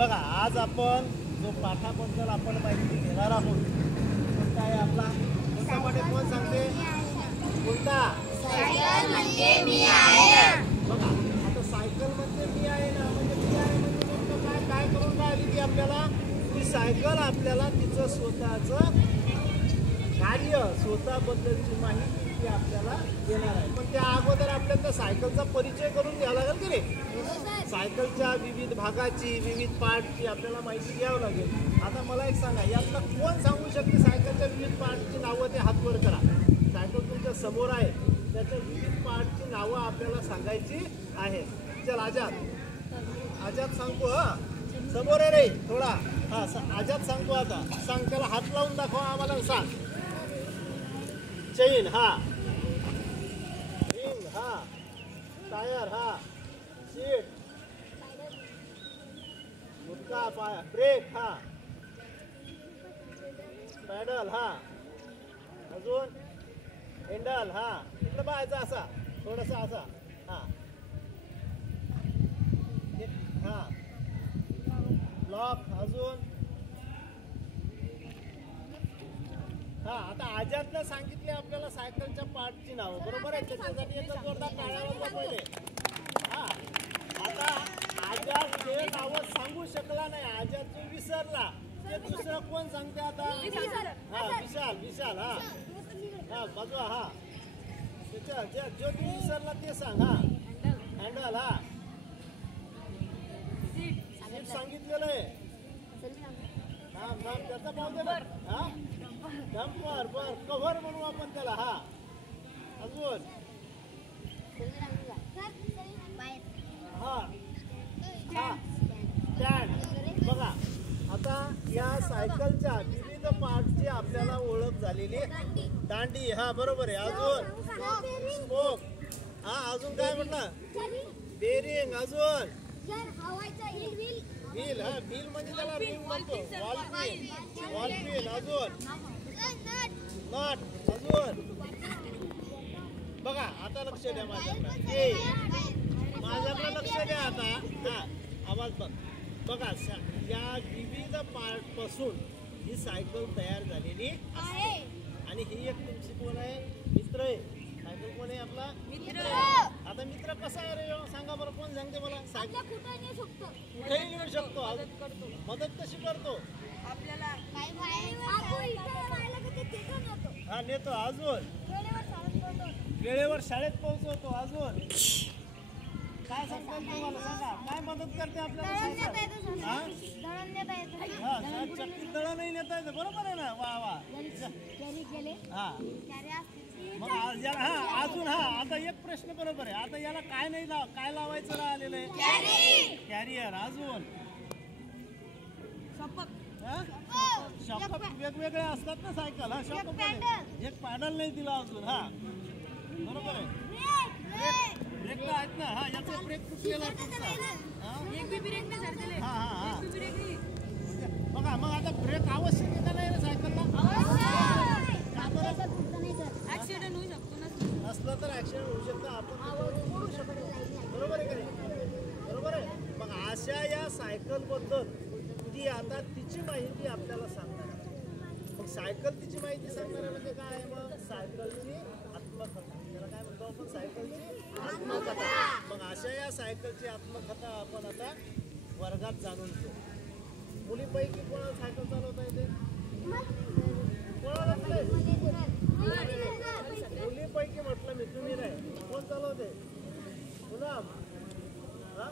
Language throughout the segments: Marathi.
बघा आज आपण जो पाठाबद्दल आपण माहिती घेणार आहोत कोणता आहे आपला कोणता पाठ कोण सांगते कोणता सायकल म्हणजे मी आहे. बघा आता सायकल म्हणजे मी आहे ना म्हणजे मी आहे म्हणजे नेमकं काय काय करून राहिली ती आपल्याला ती सायकल आपल्याला तिचं स्वतःचं कार्य स्वतःबद्दलची माहिती ती आपल्याला देणार आहे. पण त्या अगोदर आपल्याला त्या सायकलचा परिचय करून घ्यावा लागेल की नाही. सायकलच्या विविध भागाची विविध पार्टची आपल्याला माहिती घ्यावं लागेल. आता मला एक सांगा यातला कोण सांगू शकते सायकलच्या विविध पार्टची नावं ते हात वर करा. सायकल तुमच्या समोर आहे त्याच्या विविध पार्टची नावं आपल्याला सांगायची आहे. चल आजाद सांगतो हा समोर आहे रे थोडा हा आजाद सांगतो आता सांग त्याला हात लावून दाखवा आम्हाला सांग. चेन हा रिंग हा टायर हा सीट मुटका पाया ब्रेक हा पॅडल हा अजून हँडल हा इकडे पाहायचा असा थोडासा असा हा हा लॉक अजून हा. आता आजादनं सांगितले आपल्याला सायकलच्या पार्टची नावं बरोबर आहे. त्याच्यासाठी याचा जोरदार टाळ्या वाजवा पहिले. हा आता आजाद ते नावं सांगू शकला नाही आजाद जो विसरला ते दुसरं कोण सांगते आता हा विशाल हा हा बाजूला हा त्याच्या जो तू विसरला ते सांग हा हँडल हा सीट सांगितलेलं आहे थांब त्याचा पाव दे हा डंपर बर कव्हर म्हणू आपण त्याला हा अजून हा हा स्टँड. बघा आता या सायकलच्या विविध पार्टची आपल्याला ओळख झालेली दांडी हा बरोबर आहे. अजून स्पोक हा अजून काय म्हटलं बेरिंग अजून व्हील हा व्हील म्हणजे त्याला रिंग म्हणतो वॉल पिन अजून नट अजून. बघा आता लक्ष द्या माझ्याकडे लक्ष द्या आता हा आवाज बघ. बघा या विविध पार्ट पासून ही सायकल तयार झालेली आहे आणि ही एक तुमची कोण आहे मित्र आहे. सायकल कोण आहे आपला मित्र. आता मित्र कसा आहे रे सांगा बरं कोण सांगते मला. सायकल कुठेही नेऊ शकतो मदत कशी करतो आपल्याला हा नेतो अजून वेळेवर शाळेत पोहोचवतो अजून काय सांगता तुम्हाला सांगा काय मदत करते आपल्याला चक्कीत दळणही नेता येतं बरोबर आहे ना. वा वा हा मग हा अजून हा आता एक प्रश्न बरोबर आहे. आता याला काय नाही काय लावायचं राहिलेलं आहे कॅरियर अजून शॉकअप वेगवेगळे असतात ना सायकल हा शॉकअप एक पॅडल नाही दिला अजून हा बरोबर आहे. ब्रेक आहेत ना हा याचा ब्रेक फुटलेला हा हा हा बघा मग आता ब्रेक आवश्यक आहे का नाही रे सायकलला ऍक्सिडेंट होऊ शकतो नसलं तर ऍक्सिडेंट होऊ शकतं आपण बोलू शकतो बरोबर आहे का नाही बरोबर आहे. मग अशा या सायकल बद्दल ती आता तिची माहिती आपल्याला सांगणार आहे. मग सायकल तिची माहिती सांगणार आहे म्हणजे काय आहे मग सायकलची आत्मकथा त्याला काय म्हणतो आपण सायकलची आत्मकथा. मग अशा या सायकलची आत्मकथा आपण आता वर्गात जाणून घेऊ. मुलीपैकी कोणाला सायकल चालवता येते कोणाला मुलीपैकी म्हटलं मी तुम्ही नाही कोण चालवते पुनम हा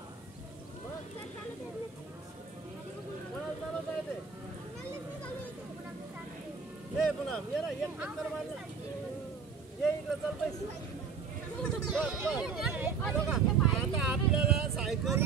कोणाला चालवता येते ये पुनम ये ना एक चक्कर मारलं ये इकडे चल पैसे बघा आता आपल्याला सायकल